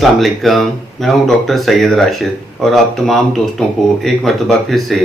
अस्सलाम वालेकुम, मैं हूं डॉक्टर सैयद राशिद और आप तमाम दोस्तों को एक मरतबा फिर से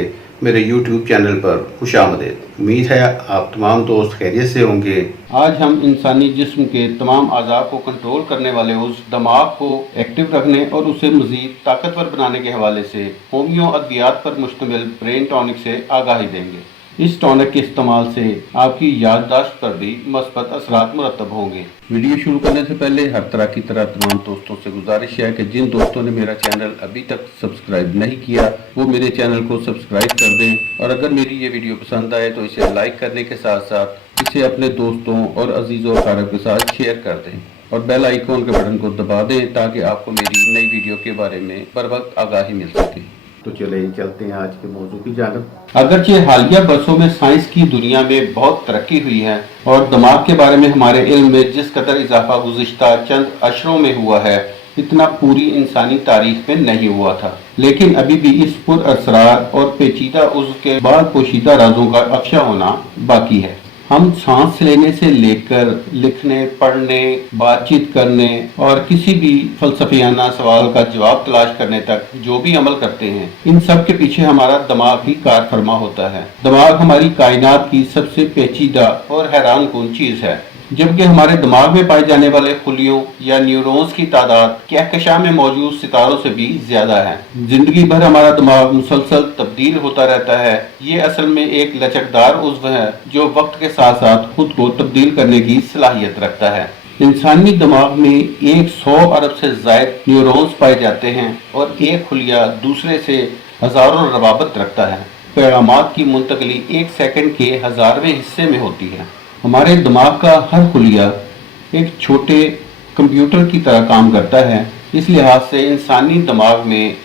मेरे YouTube चैनल पर खुशामदीद। उम्मीद है आप तमाम दोस्त खैरियत से होंगे। आज हम इंसानी जिस्म के तमाम अज़ा को कंट्रोल करने वाले उस दिमाग को एक्टिव रखने और उसे मज़ीद ताकतवर बनाने के हवाले से होमियो अद्वियात पर मुश्तमिल ब्रेन टॉनिक से आगाही देंगे। इस टॉनिक के इस्तेमाल से आपकी याददाश्त पर भी मस्बत असरात मुरतब होंगे। वीडियो शुरू करने से पहले हर तरह की तमाम दोस्तों से गुजारिश है कि जिन दोस्तों ने मेरा चैनल अभी तक सब्सक्राइब नहीं किया वो मेरे चैनल को सब्सक्राइब कर दें और अगर मेरी ये वीडियो पसंद आए तो इसे लाइक करने के साथ साथ इसे अपने दोस्तों और अजीज़ों अक़ारिब के साथ शेयर कर दें और बेल आइकॉन के बटन को दबा दें ताकि आपको मेरी नई वीडियो के बारे में बर वक्त आगाही मिल सके। तो चले चलते हैं आज के मौजू की जानब। अगरचे हालिया बरसों में साइंस की दुनिया में बहुत तरक्की हुई है और दिमाग के बारे में हमारे इल्म में जिस कदर इजाफा गुज़िश्ता चंद अशरों में हुआ है इतना पूरी इंसानी तारीख में नहीं हुआ था, लेकिन अभी भी इस पुर असरार और पेचीदा उज़्व के बाद पोशीदा राजों का अफशा होना बाकी है। हम सांस लेने से लेकर लिखने, पढ़ने, बातचीत करने और किसी भी फलसफियाना सवाल का जवाब तलाश करने तक जो भी अमल करते हैं इन सब के पीछे हमारा दिमाग ही कार फरमा होता है। दिमाग हमारी कायनात की सबसे पेचीदा और हैरान कुन चीज है, जबकि हमारे दिमाग में पाए जाने वाले खुलियों या न्यूरॉन्स की तादाद कहकशां में मौजूद सितारों से भी ज्यादा है। जिंदगी भर हमारा दिमाग मुसलसल तब्दील होता रहता है। ये असल में एक लचकदार उज़्व है जो वक्त के साथ साथ खुद को तब्दील करने की सलाहियत रखता है। इंसानी दिमाग में 100 अरब से ज़ायद न्यूरॉन्स पाए जाते हैं और एक खुलिया दूसरे से हजारों रवाबत रखता है। पैगामात की मुंतकली 1 सेकंड के 1000वें हिस्से में होती है। हमारे दिमाग का हर खुलिया एक छोटे कंप्यूटर की तरह काम करता है। इस लिहाज से इंसानी दिमाग में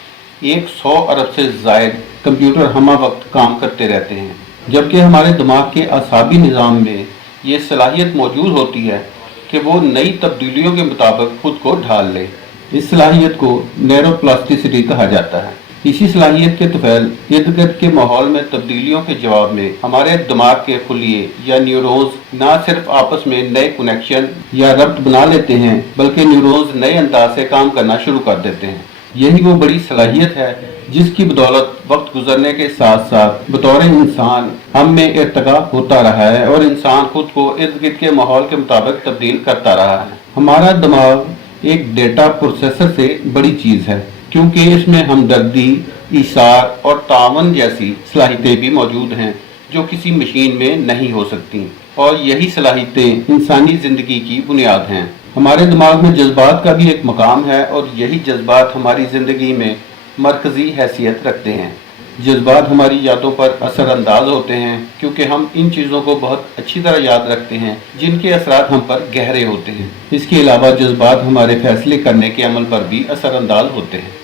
100 अरब से ज़ायद कंप्यूटर हमा वक्त काम करते रहते हैं, जबकि हमारे दिमाग के असाबी निज़ाम में ये सलाहियत मौजूद होती है कि वो नई तब्दीलियों के मुताबिक खुद को ढाल ले। इस सलाहियत को न्यूरोप्लास्टिसिटी कहा जाता है। इसी सलाहियत के तफैल इर्द गिर्द के माहौल में तब्दीलियों के जवाब में हमारे दिमाग के खुलिये या न्यूरॉन्स न सिर्फ आपस में नए कनेक्शन या रब्त बना लेते हैं बल्कि न्यूरॉन्स नए अंदाज से काम करना शुरू कर देते हैं। यही वो बड़ी सलाहियत है जिसकी बदौलत वक्त गुजरने के साथ साथ बतौर इंसान हम में इर्तिका होता रहा है और इंसान खुद को इर्द गिर्द के माहौल के मुताबिक तब्दील करता रहा है। हमारा दिमाग एक डेटा प्रोसेसर से बड़ी चीज है क्योंकि इसमें हमदर्दी, इशार और तावन जैसी सलाहियतें भी मौजूद हैं जो किसी मशीन में नहीं हो सकती और यही सलाहियतें इंसानी जिंदगी की बुनियाद हैं। हमारे दिमाग में जज्बात का भी एक मकाम है और यही जज्बात हमारी जिंदगी में मरकजी हैसियत रखते हैं। जज्बात हमारी यादों पर असरअंदाज होते हैं क्योंकि हम इन चीज़ों को बहुत अच्छी तरह याद रखते हैं जिनके असरात हम पर गहरे होते हैं। इसके अलावा जज्बात हमारे फैसले करने के अमल पर भी असरअंदाज होते हैं।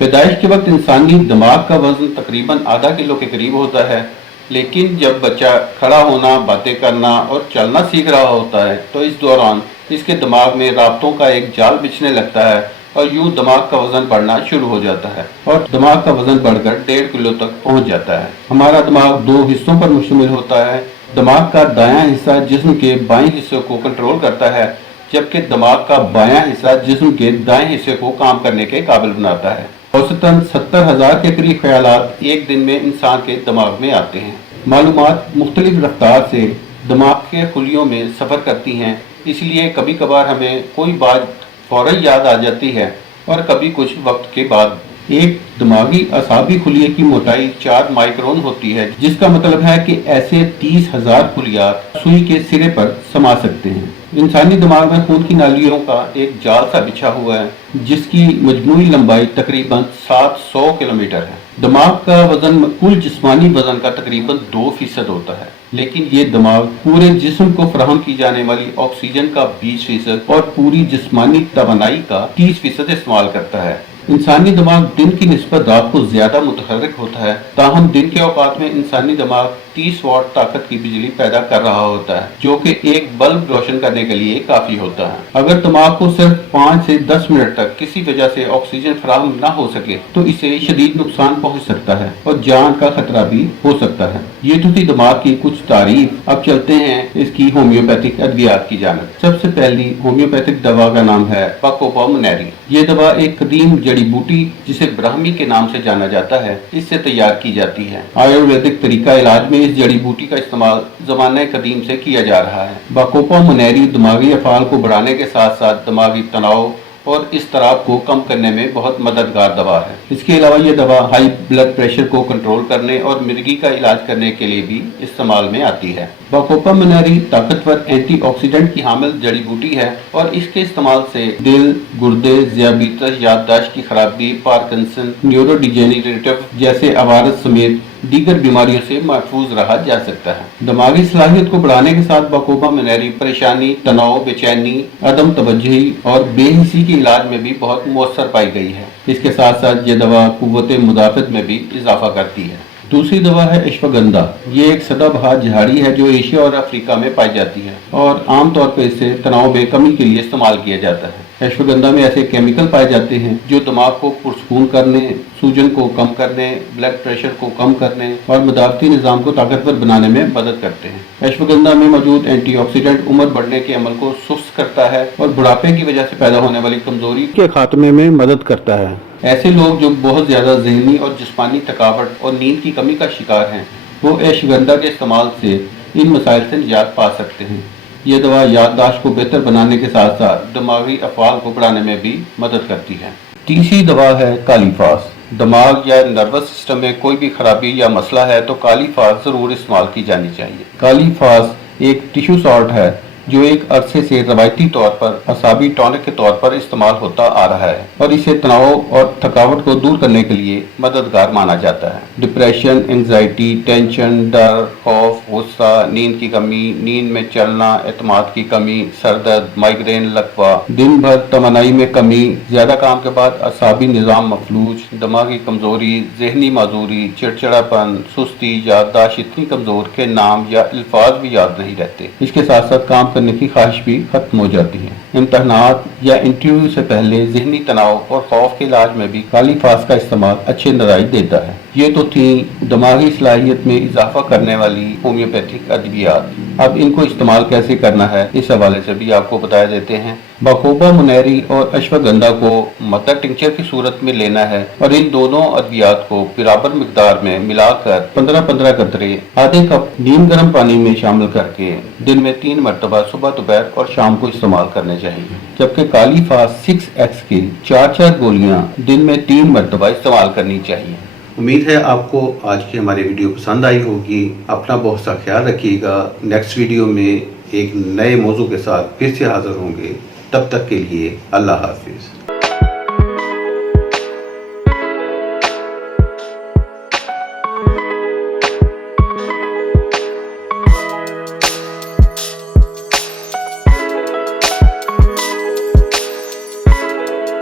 पैदाइश के वक्त इंसानी दिमाग का वजन तकरीबन आधा किलो के करीब होता है, लेकिन जब बच्चा खड़ा होना, बातें करना और चलना सीख रहा होता है तो इस दौरान इसके दिमाग में राब्तों का एक जाल बिछने लगता है और यूं दिमाग का वजन बढ़ना शुरू हो जाता है और दिमाग का वजन बढ़कर 1.5 किलो तक पहुंच जाता है। हमारा दिमाग 2 हिस्सों पर मुश्तमिल होता है। दिमाग का दायां हिस्सा जिस्म के बाएं हिस्से को कंट्रोल करता है, जबकि दिमाग का बायां हिस्सा जिस्म के दाएं हिस्से को काम करने के काबिल बनाता है। औसतन 70,000 के करीब ख्यालात एक दिन में इंसान के दिमाग में आते हैं। मालूमात मुख्तलिफ रफ्तार से दिमाग के खुलियों में सफ़र करती हैं, इसलिए कभी कभार हमें कोई बात फौरन याद आ जाती है और कभी कुछ वक्त के बाद। एक दिमागी असाबी खुलिये की मोटाई 4 माइक्रोन होती है, जिसका मतलब है कि ऐसे 30,000 खुलियात सुई के सिरे पर समा सकते हैं। इंसानी दिमाग में खून की नालियों का एक जाल सा बिछा हुआ है जिसकी मजमूई लंबाई तकरीबन 700 किलोमीटर है। दिमाग का वजन कुल जिस्मानी वजन का तकरीबन 2% होता है। لیکن یہ دماغ پورے جسم کو فراہم کی جانے والی آکسیجن کا 20% اور پوری جسمانی توانائی کا 30% استعمال کرتا ہے۔ انسانی دماغ دن کی نسبت رات کو زیادہ متحرک ہوتا ہے، تاہم دن کے اوقات میں انسانی دماغ 30 واٹ طاقت کی بجلی پیدا کر رہا ہوتا ہے، جو کہ ایک بلب روشن کرنے کے لیے کافی ہوتا ہے۔ اگر دماغ کو صرف 5 سے 10 منٹ تک کسی وجہ سے آکسیجن فراہم نہ ہو سکے تو اسے شدید نقصان پہنچ سکتا ہے اور جان کا خطرہ بھی ہو سکتا ہے۔ یہ تو تھی دماغ کی کچھ تعریف، اب چلتے ہیں اس کی ہومیوپیتھک ادویات کی جانب۔ سب سے پہلی ہومیوپیتھک دوا کا نام ہے باکوبا منیری۔ یہ دوا ایک قدیم جڑی بوٹی جسے برہمی کے نام سے جانا جاتا ہے، اس سے تیار کی جاتی ہے۔ آیورویدک طریقہ علاج میں اس جڑی بوٹی کا استعمال زمانہ قدیم سے کیا جا رہا ہے۔ باکوبا منیری دماغی افعال کو بڑھانے کے ساتھ ساتھ دماغی تناؤ اور اضطراب کو کم کرنے میں بہت مددگار دوا ہے۔ اس کے علاوہ یہ دوا ہائی بلڈ پریشر کو کنٹرول کرنے اور مرگی کا علاج کرنے کے لیے بھی استعمال میں آتی ہے۔ باکوبا منیری طاقتور اینٹی آکسیڈنٹ کی حامل جڑی بوٹی ہے اور اس کے استعمال سے دل، گردے، ذیابیطس، یادداشت کی خرابی، پارکنسن، نیورو ڈیجنریٹو جیسے عوارض سمیت دیگر بیماریوں سے محفوظ رہا جا سکتا ہے۔ دماغی صلاحیت کو بڑھانے کے ساتھ باکوبا منیری پریشانی، تناؤ، بے چینی، عدم توجہی اور بے حسی کے علاج میں بھی بہت مؤثر پائی گئی ہے۔ اس کے ساتھ ساتھ یہ دوا قوت مدافعت میں بھی اضافہ کرتی ہے۔ دوسری دوا ہے اشوگندھا۔ یہ ایک سدا بہار جھاڑی ہے جو ایشیا اور افریقہ میں پائی جاتی ہے اور عام طور پر اسے تناؤ میں کمی کے لیے استعمال کیا جاتا ہے۔ اشوگندھا میں ایسے کیمیکل پائے جاتے ہیں جو دماغ کو پرسکون کرنے، سوجن کو کم کرنے، بلڈ پریشر کو کم کرنے اور مدافعتی نظام کو طاقتور بنانے میں مدد کرتے ہیں۔ اشوگندھا میں موجود اینٹی آکسیڈنٹ عمر بڑھنے کے عمل کو سست کرتا ہے اور بڑھاپے کی وجہ سے پیدا ہونے والی کمزوری کے خاتمے میں مدد کرتا ہے۔ ایسے لوگ جو بہت زیادہ ذہنی اور جسمانی تھکاوٹ اور نیند کی کمی کا شکار ہیں، وہ اشوگندھا کے استعمال سے ان مسائل سے نجات پا سکتے ہیں۔ یہ دوا یادداشت کو بہتر بنانے کے ساتھ ساتھ دماغی افعال کو بڑھانے میں بھی مدد کرتی ہے۔ تیسری دوا ہے کالی فاس۔ دماغ یا نروس سسٹم میں کوئی بھی خرابی یا مسئلہ ہے تو کالی فاس ضرور استعمال کی جانی چاہیے۔ کالی فاس ایک ٹیشو سالٹ ہے جو ایک عرصے سے روایتی طور پر اعصابی ٹونک کے طور پر استعمال ہوتا آ رہا ہے اور اسے تناؤ اور تھکاوٹ کو دور کرنے کے لیے مددگار مانا جاتا ہے۔ ڈپریشن، انگزائٹی، ٹینشن، ڈر، خوف، غصہ، نیند کی کمی، نیند میں چلنا، اعتماد کی کمی، سر درد، مائیگرین، لکوہ، دن بھر توانائی میں کمی، زیادہ کام کے بعد اعصابی نظام مفلوج، دماغی کمزوری، ذہنی معذوری، چڑچڑاپن، سستی، یادداشت اتنی کمزور کہ نام یا الفاظ بھی یاد نہیں رہتے۔ اس کے ساتھ ساتھ کام کرنے کی خواہش بھی ختم ہو جاتی ہے۔ امتحانات یا انٹرویو سے پہلے ذہنی تناؤ اور خوف کے علاج میں بھی کالی فاس کا استعمال اچھے نتائج دیتا ہے۔ یہ تو تھی دماغی صلاحیت میں اضافہ کرنے والی ہومیوپیتھک ادویات۔ اب ان کو استعمال کیسے کرنا ہے اس حوالے سے بھی آپ کو بتا دیتے ہیں۔ باکوبا منیری اور اشوگندھا کو مدر ٹنکچر کی صورت میں لینا ہے اور ان دونوں ادویات کو برابر مقدار میں ملا کر 15-15 قطرے آدھے کپ نیم گرم پانی میں شامل کر کے دن میں 3 مرتبہ صبح، دوپہر اور شام کو استعمال کرنے چاہیے، جبکہ کالی فاس 6X کی 4 گولیاں دن میں 3 مرتبہ استعمال کرنی چاہیے۔ امید ہے آپ کو آج کی ہماری ویڈیو پسند آئی ہوگی۔ اپنا بہت سا خیال رکھیے گا۔ نیکسٹ ویڈیو میں ایک نئے موضوع کے ساتھ پھر سے حاضر ہوں گے۔ تب تک کے لیے اللہ حافظ۔